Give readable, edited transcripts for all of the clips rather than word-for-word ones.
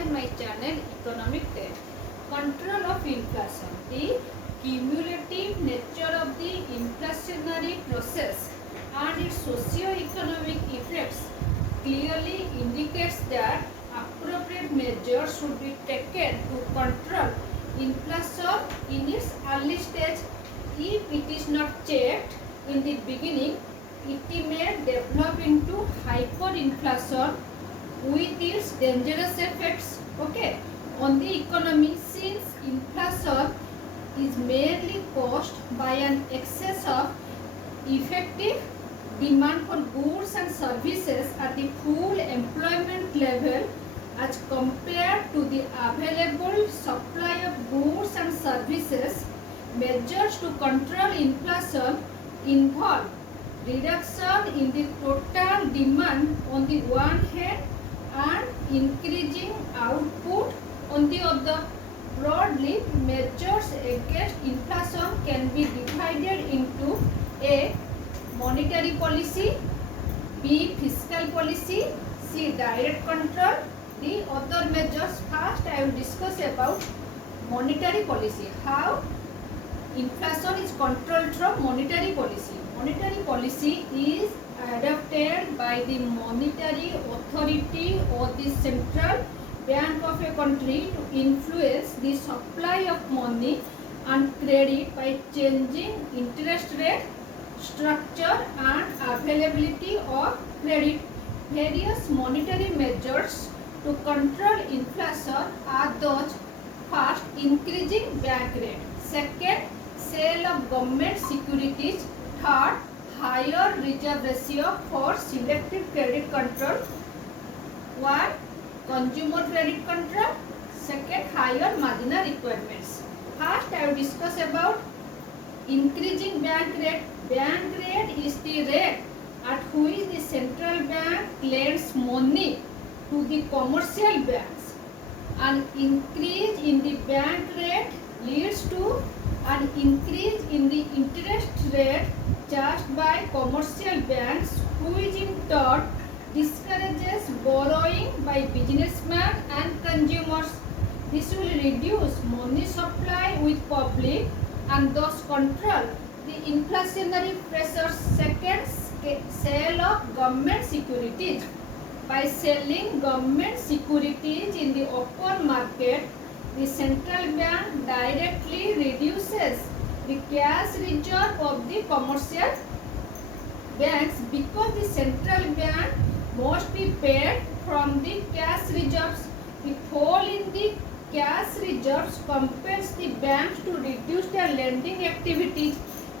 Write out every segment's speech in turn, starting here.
subscribe my channel Economic Tech. Control of inflation. The cumulative nature of the inflationary process and its socio-economic effects clearly indicates that appropriate measures should be taken to control inflation in its early stage. If it is not checked in the beginning, it may develop into hyperinflation with its dangerous effects on the economy, since inflation is mainly caused by an excess of effective demand for goods and services at the full employment level as compared to the available supply of goods and services. Measures to control inflation involve reduction in the total demand on the one hand and increasing output on the other. Broadly, measures against inflation can be divided into A. Monetary policy, B. Fiscal policy, C. Direct control, D. Other measures. First, I will discuss about monetary policy. How inflation is controlled through monetary policy. Monetary policy is adopted by the monetary authority or the central bank of a country to influence the supply of money and credit by changing interest rate, structure and availability of credit. Various monetary measures to control inflation are those: first, increasing bank rate; second, sale of government securities; third, higher reserve ratio for selective credit control; one, consumer credit control; second, higher marginal requirements. First, I will discuss about increasing bank rate. Bank rate is the rate at which the central bank lends money to the commercial banks. An increase in the bank rate leads to an increase in the interest rate charged by commercial banks, which in turn discourages borrowing by businessmen and consumers. This will reduce money supply with public and thus control the inflationary pressures. Second, sale of government securities. By selling government securities in the open market, the central bank directly reduces the cash reserve of the commercial banks, because the central bank must be paid from the cash reserves. The fall in the cash reserves compels the banks to reduce their lending activities.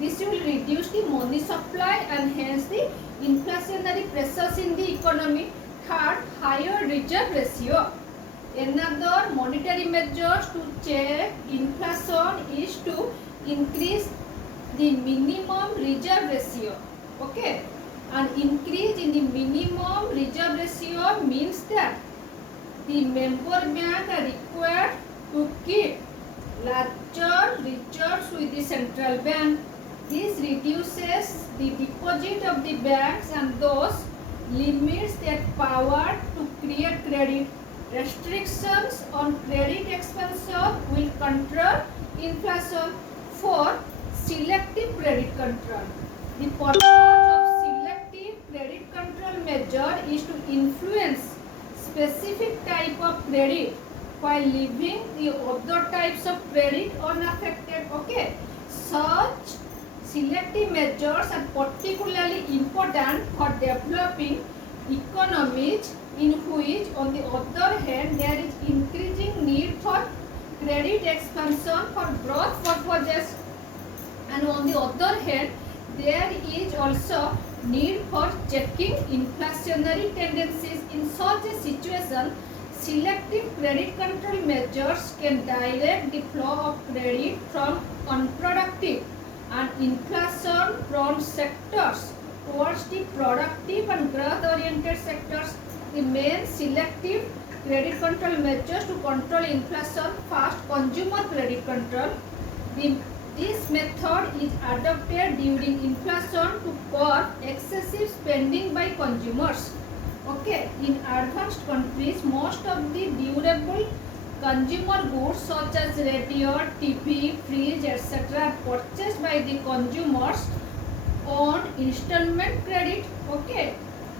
This will reduce the money supply and hence the inflationary pressures in the economy. Third, higher reserve ratio. Another monetary measures to check inflation is to increase the minimum reserve ratio. An increase in the minimum reserve ratio means that the member banks are required to keep larger reserves with the central bank. This reduces the deposit of the banks and thus limits their power to create credit. Restrictions on credit expansion will control inflation. 4. Selective credit control. The purpose of selective credit control measure is to influence specific type of credit while leaving the other types of credit unaffected. Such selective measures are particularly important for developing economies in which, on the other hand, there is increasing need for credit expansion for growth purposes, and on the other hand, there is also need for checking inflationary tendencies. In such a situation, selective credit control measures can direct the flow of credit from unproductive and inflation-prone sectors towards the productive and growth-oriented sectors. The main selective credit control measures to control inflation: first, consumer credit control. This method is adopted during inflation to curb excessive spending by consumers. Okay, in advanced countries, most of the durable consumer goods such as radio, TV, fridge, etc. are purchased by the consumers on installment credit. Okay,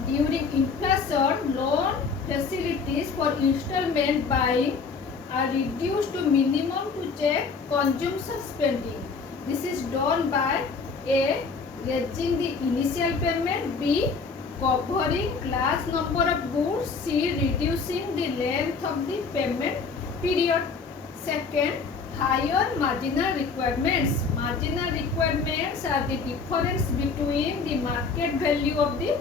during inflation, loan facilities for installment buying are reduced to minimum to check consumption spending. This is done by A. Raising the initial payment, B. Covering large number of goods, C. Reducing the length of the payment period. Second, higher marginal requirements. Marginal requirements are the difference between the market value of the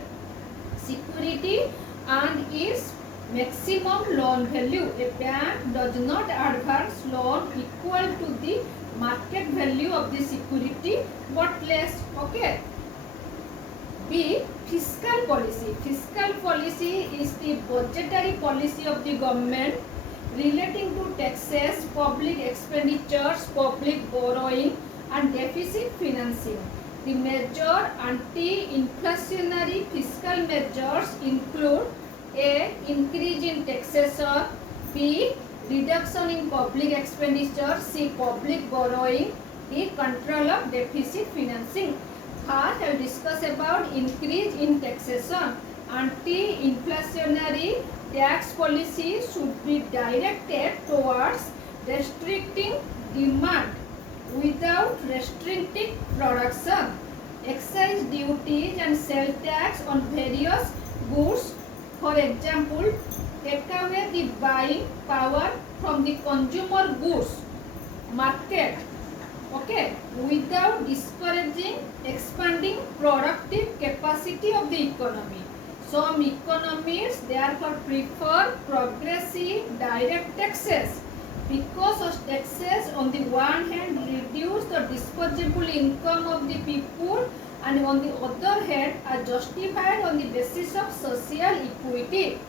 security and its maximum loan value. A bank does not advance loan equal to the market value of the security but less. Okay. B. Fiscal policy. Fiscal policy is the budgetary policy of the government relating to taxes, public expenditures, public borrowing and deficit financing. The major anti-inflationary fiscal measures include A. Increase in taxation, B. Reduction in public expenditure, C. Public borrowing, D. Control of deficit financing. First, I will discuss about increase in taxation. Anti-inflationary tax policy should be directed towards restricting demand without restricting production. Excise duties and sales tax on various goods, for example, take away the buying power from the consumer goods market, okay, without discouraging expanding productive capacity of the economy. Some economies therefore prefer progressive direct taxes because taxes on the one hand reduce the disposable income of the people and on the other hand are justified on the basis of social equity.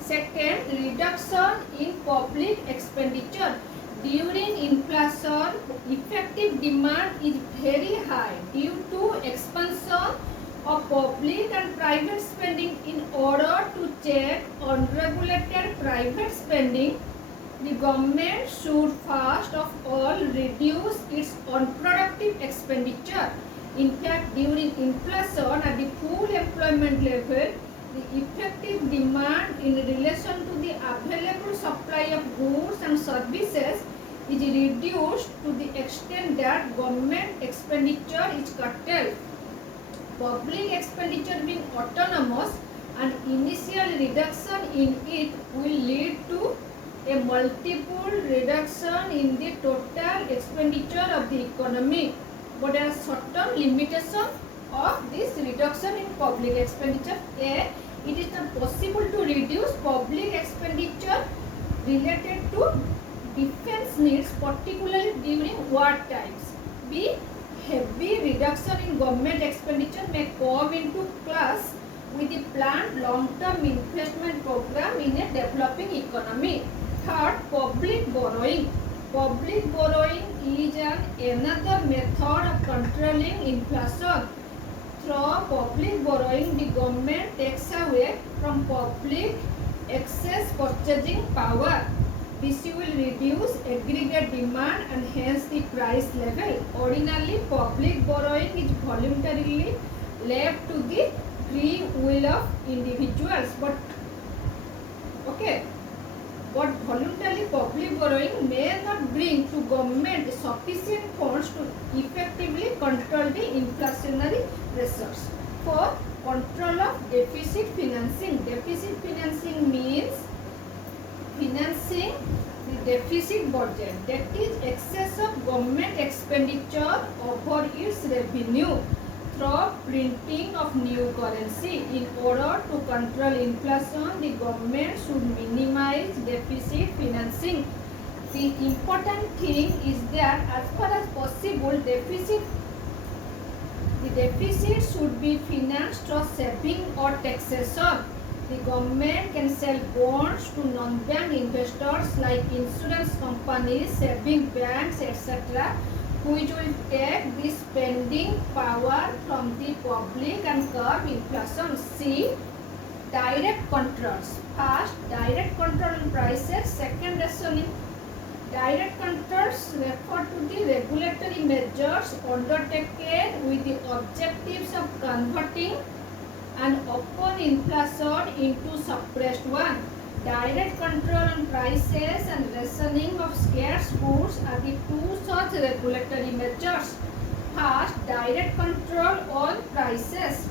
Second, reduction in public expenditure. During inflation, effective demand is very high due to expansion of public and private spending. In order to check unregulated private spending, the government should first of all reduce its unproductive expenditure. In fact, during inflation at the full employment level, the effective demand in relation to the available supply of goods and services is reduced to the extent that government expenditure is curtailed. Public expenditure being autonomous, an initial reduction in it will lead to a multiple reduction in the total expenditure of the economy. But there are certain limitations of this reduction in public expenditure. A. It is not possible to reduce public expenditure related to defense needs, particularly during war times. B. Heavy reduction in government expenditure may come into clash with the planned long-term investment program in a developing economy. Third, public borrowing. Public borrowing is another method of controlling inflation. Through public borrowing, the government takes away from public excess purchasing power. This will reduce aggregate demand and hence the price level. Ordinarily, public borrowing is voluntarily left to the free will of individuals. But voluntarily public borrowing may not bring to government sufficient funds to effectively control the inflationary pressures. For control of deficit financing. Deficit financing means financing the deficit budget, that is excess of government expenditure over its revenue through printing of new currency. In order to control inflation, the government should minimize deficit financing. The important thing is that as far as possible, the deficit should be financed through saving or taxation. The government can sell bonds to non-bank investors like insurance companies, saving banks, etc., which will take the spending power from the public and curb inflation. C. Direct controls. First, direct control on prices. Second, rationing. Direct controls refer to the regulatory measures undertaken with the objectives of converting an open inflation into suppressed one. Direct control on prices and rationing of scarce goods are the two such regulatory measures. First, direct control on prices.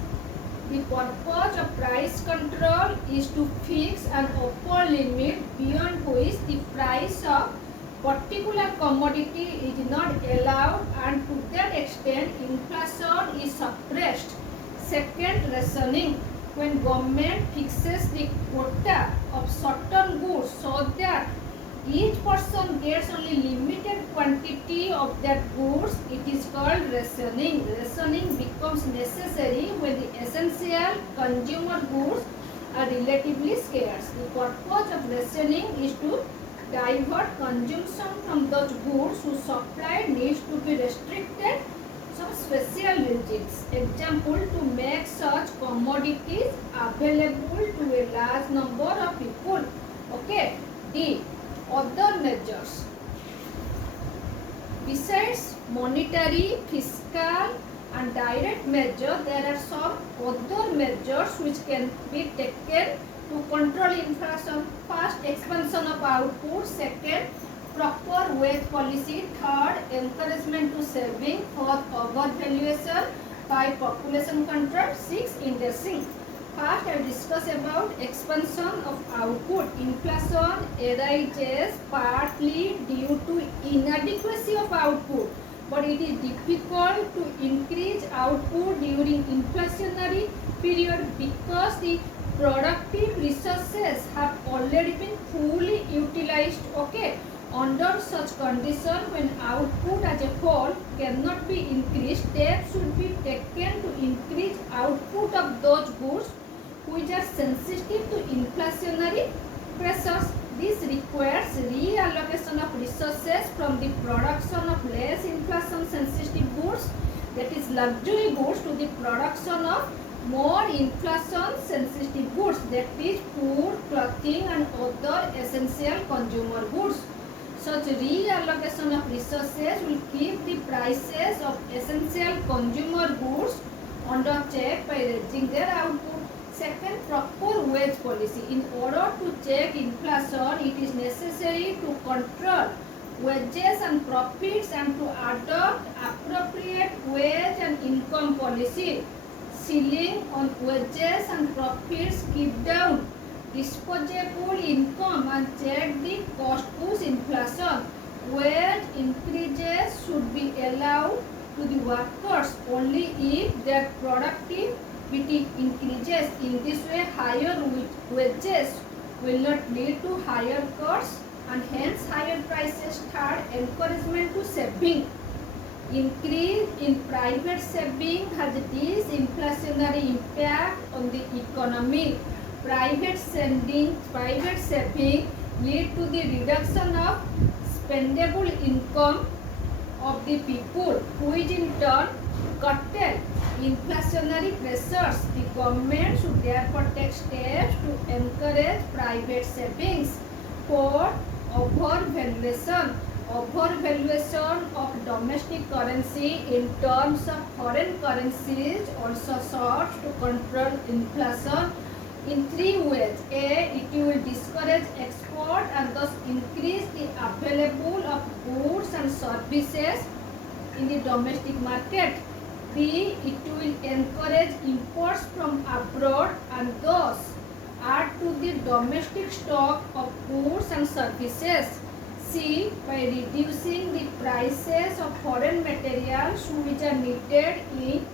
The purpose of price control is to fix an upper limit beyond which the price of particular commodity is not allowed, and to that extent inflation is suppressed. Second, rationing. When government fixes the quota of certain goods so that each person gets only limited quantity of that goods, it is called rationing. Rationing becomes necessary when the essential consumer goods are relatively scarce. The purpose of rationing is to divert consumption from those goods whose supply needs to be restricted. Some special regimes. Example, to make such commodities available to a large number of people. Okay. D. Other measures. Besides monetary, fiscal and direct measures, there are some other measures which can be taken to control inflation. First, expansion of output. Second, proper wage policy. Third, encouragement to saving. Fourth, overvaluation. Five, population control. Six, indexing. First, I will discuss about expansion of output. Inflation arises partly due to inadequacy of output, but it is difficult to increase output during inflationary period because the productive resources have already been fully utilized. Okay. Under such condition, when output as a whole cannot be increased, steps should be taken to increase output of those goods which are sensitive to inflationary pressures. This requires reallocation of resources from the production of less inflation sensitive goods, that is luxury goods, to the production of more inflation sensitive goods, that is food, clothing and other essential consumer goods. Such reallocation of resources will keep the prices of essential consumer goods under check by raising their output. Second, proper wage policy. In order to check inflation, it is necessary to control wages and profits and to adopt appropriate wage and income policy. Ceiling on wages and profits keep down disposable income and check the cost push inflation. Wage increases should be allowed to the workers only if their productivity increases. In this way, higher wages will not lead to higher costs and hence higher prices. Third, encouragement to saving. Increase in private saving has a disinflationary impact on the economy. Private saving lead to the reduction of spendable income of the people, which in turn curtail inflationary pressures. The government should therefore take steps to encourage private savings. Fourth, overvaluation. Overvaluation of domestic currency in terms of foreign currencies also serves to control inflation in three ways. A. It will discourage export and thus increase the available of goods and services in the domestic market. B. It will encourage imports from abroad and thus add to the domestic stock of goods and services. C. By reducing the prices of foreign materials which are needed in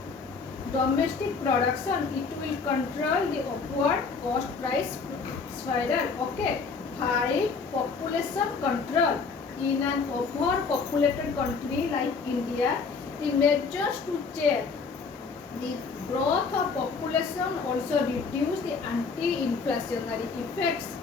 domestic production, it will control the upward cost price spiral. Okay. 5. Population control. In an overpopulated country like India, the measures to check the growth of population also reduce the anti-inflationary effects.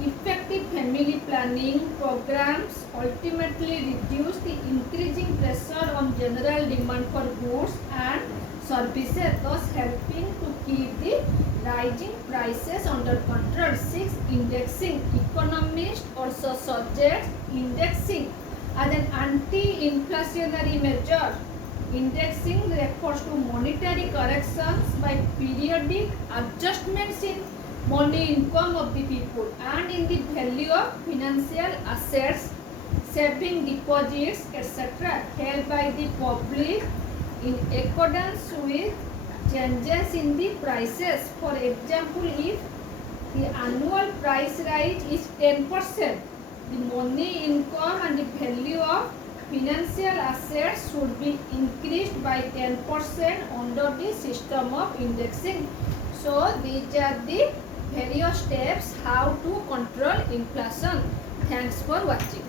Effective family planning programs ultimately reduce the increasing pressure on general demand for goods and services, thus helping to keep the rising prices under control. 6. Indexing. Economists also suggest indexing as an anti-inflationary measure. Indexing refers to monetary corrections by periodic adjustments in money income of the people and in the value of financial assets, saving deposits, etc., held by the public in accordance with changes in the prices. For example, if the annual price rise is 10%, the money income and the value of financial assets should be increased by 10% under the system of indexing. So these are the various steps how to control inflation. Thanks for watching.